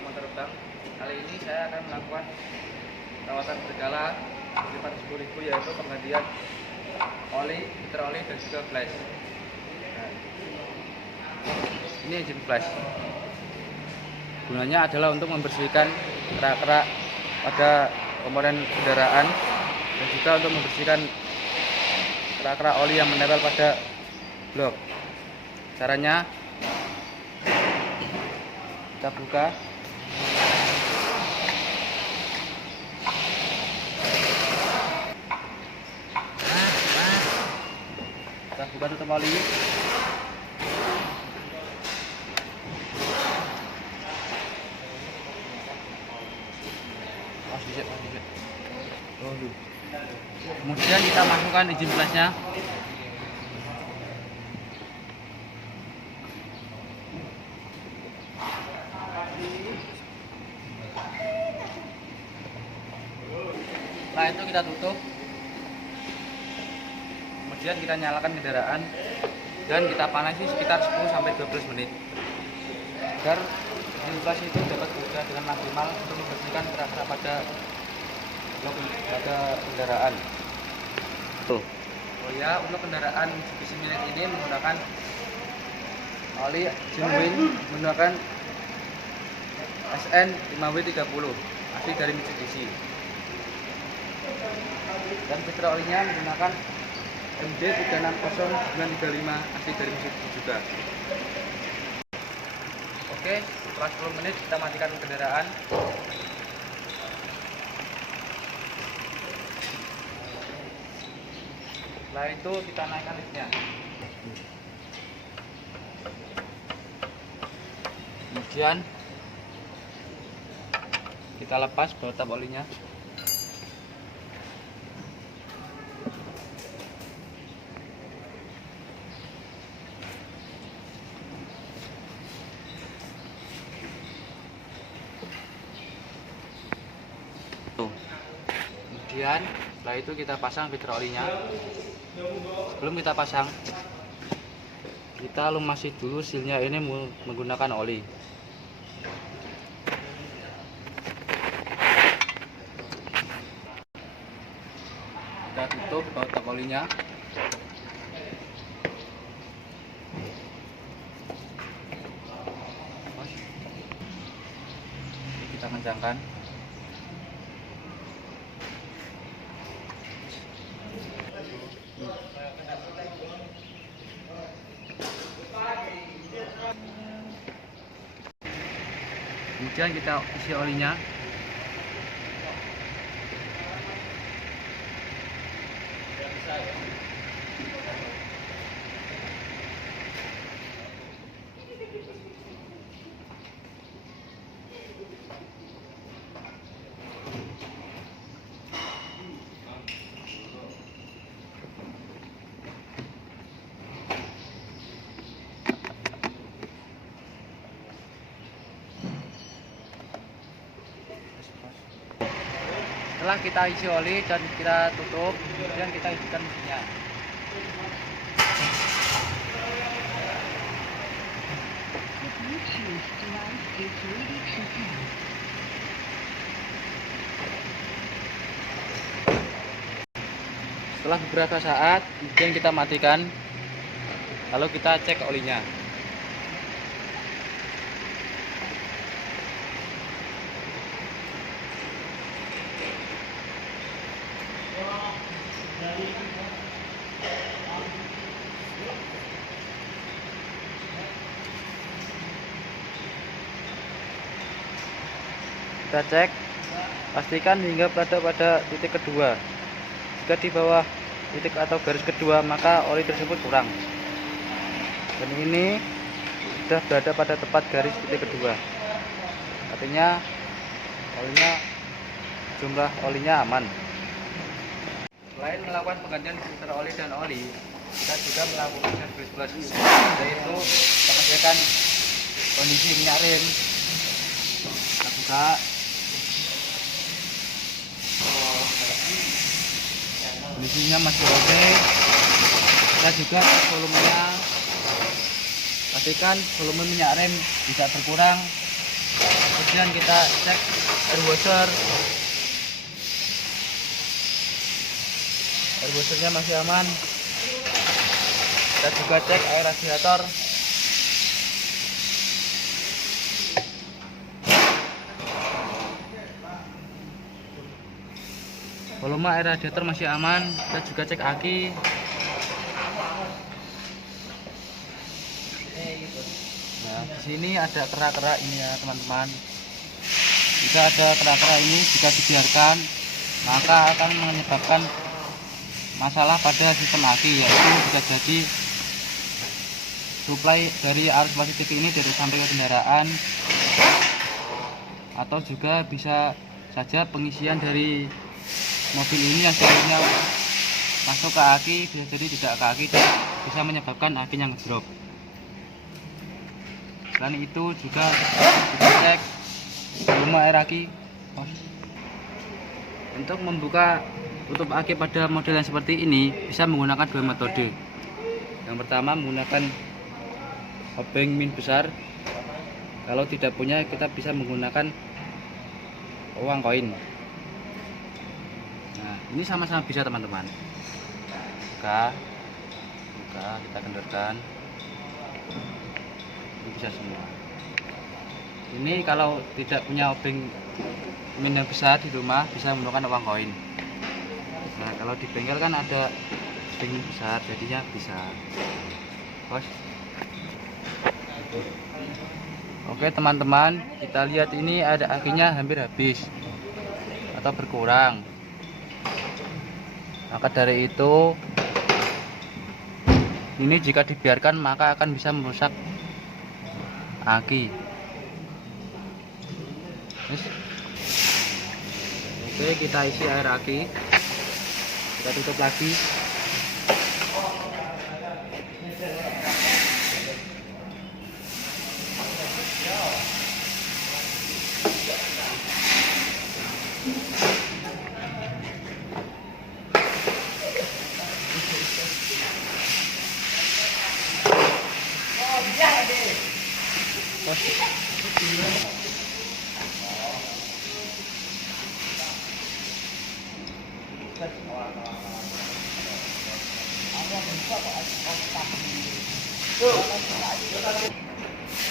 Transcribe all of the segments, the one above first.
Bintang Motor Bang. Kali ini saya akan melakukan perawatan berkala sekitar 10.000, yaitu penggantian oli, filter oli dan juga flash. Nah, ini engine flash. Gunanya adalah untuk membersihkan kerak-kerak pada komponen kendaraan dan juga untuk membersihkan kerak-kerak oli yang menempel pada blok. Caranya kita buka, tutup oli. Kemudian kita masukkan engine flashnya. Setelah itu kita tutup. Kemudian kita nyalakan kendaraan dan kita panasi sekitar 10-12 menit agar engine flash itu dapat bekerja dengan maksimal untuk membersihkan kerak-kerak pada kendaraan. Oh ya, untuk kendaraan Mitsubishi Mirage ini menggunakan oli genuine menggunakan SN 5W30 asli dari Mitsubishi, dan filter olinya menggunakan MD 360935 asli dari Mitsubishi juga. Oke, setelah 10 menit kita matikan kendaraan. Setelah itu kita naikkan liftnya. Kemudian kita lepas baut tap olinya. Kemudian setelah itu kita pasang filter olinya. Sebelum kita pasang, kita lumasi dulu silnya ini menggunakan oli. Kita tutup baut tap olinya. Kita kencangkan. Kemudian kita isi olinya. Setelah kita isi oli dan kita tutup, kemudian kita hidupkan mesinnya. Setelah beberapa saat, kemudian kita matikan, lalu kita cek olinya. Kita cek, pastikan hingga pada titik kedua. Jika di bawah titik atau garis kedua, maka oli tersebut kurang. Dan ini sudah berada pada tepat garis titik kedua. Artinya jumlah olinya aman. Selain melakukan penggantian filter oli dan oli, kita juga melakukan service plus, yaitu mengecek kondisi minyak rem. Kita buka. Kondisinya masih oke. Kita juga cek volumenya, pastikan volume minyak rem tidak berkurang Kemudian kita cek air washernya masih aman. Kita juga cek air radiator. Volume air radiator masih aman. Kita juga cek aki. Nah, di sini ada kerak-kerak ini ya teman-teman. Jika ada kerak-kerak ini, jika dibiarkan, maka akan menyebabkan masalah pada sistem aki, yaitu bisa jadi suplai dari arus positif ini tidak sampai ke kendaraan, atau juga bisa saja pengisian dari mobil ini yang seharusnya masuk ke aki bisa jadi tidak ke aki, dan bisa menyebabkan akinya ngedrop. Selain itu juga kita cek volume air aki. Untuk membuka tutup aki pada model yang seperti ini bisa menggunakan dua metode. Yang pertama menggunakan obeng min besar. Kalau tidak punya, kita bisa menggunakan uang koin. Nah, ini sama-sama bisa teman-teman. Buka, kita kendorkan. Ini bisa semua. Ini kalau tidak punya obeng min yang besar di rumah, bisa menggunakan uang koin. Nah, kalau di bengkel kan ada obeng min besar, jadinya bisa. Bos. Oke teman-teman, kita lihat ini ada akinya hampir habis atau berkurang. Maka dari itu, ini jika dibiarkan maka akan bisa merusak aki. Oke, kita isi air aki, kita tutup lagi.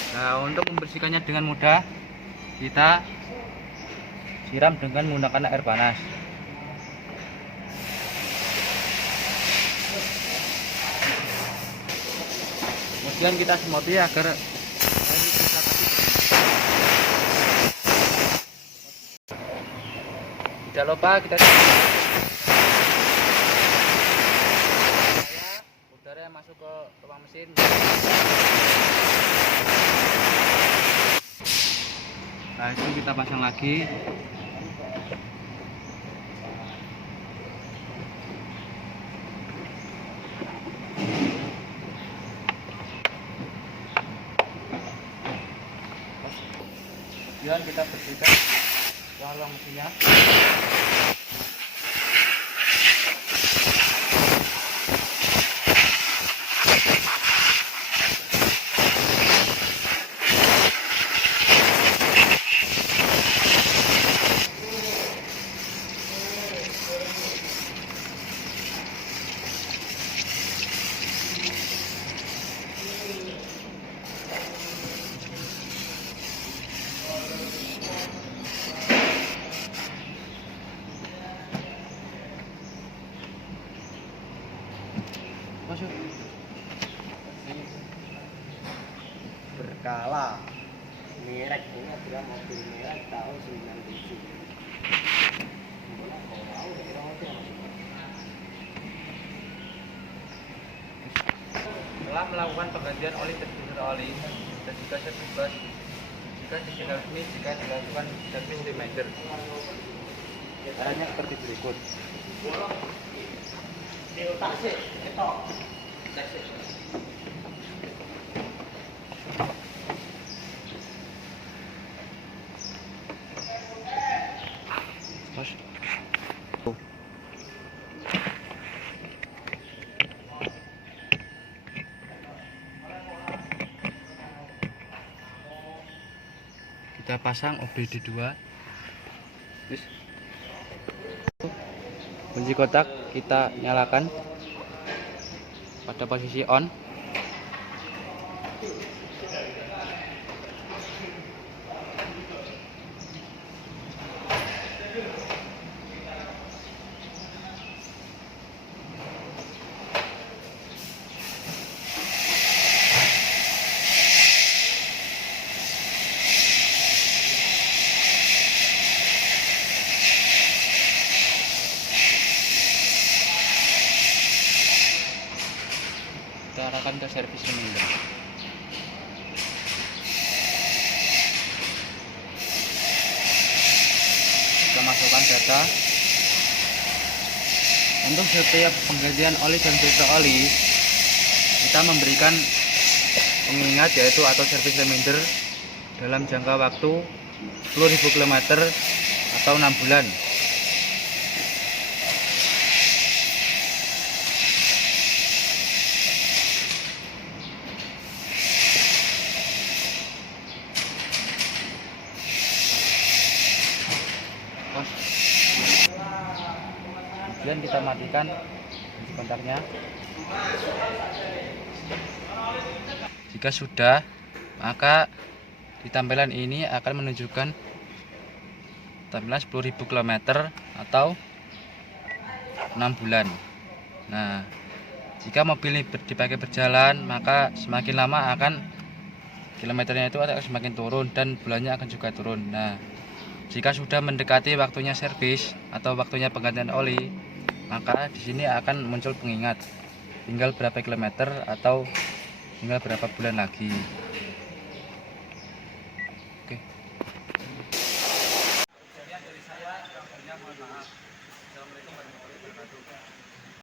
Nah, untuk membersihkannya dengan mudah, kita siram dengan menggunakan air panas. Kemudian kita semproti agar tidak lupa kita udara yang masuk ke ruang mesin. Nah, itu kita pasang lagi. Kemudian kita bersihkan ruang mesinnya. Masuk. Berkala merek ini adalah mobil merek tahun 97. Setelah melakukan penggantian oli distributor oli dan juga servis bus, jika tidak resmi, jika dilakukan servis reminder, caranya seperti berikut. Bos. kita pasang OBD2. Terus kunci kotak kita nyalakan pada posisi on. Kita arahkan ke servis reminder. Kita masukkan data. Untuk setiap penggantian oli dan filter oli, kita memberikan pengingat yaitu atau servis reminder dalam jangka waktu 10.000 km atau 6 bulan. Kemudian kita matikan kunci kontaknya. Jika sudah, maka di tampilan ini akan menunjukkan tampilan 10.000 km atau 6 bulan. Nah, jika mobil ini dipakai berjalan, maka semakin lama akan kilometernya itu akan semakin turun dan bulannya akan juga turun. Nah, jika sudah mendekati waktunya servis atau waktunya penggantian oli, maka di sini akan muncul pengingat tinggal berapa kilometer atau tinggal berapa bulan lagi. Oke. Assalamualaikum warahmatullahi wabarakatuh.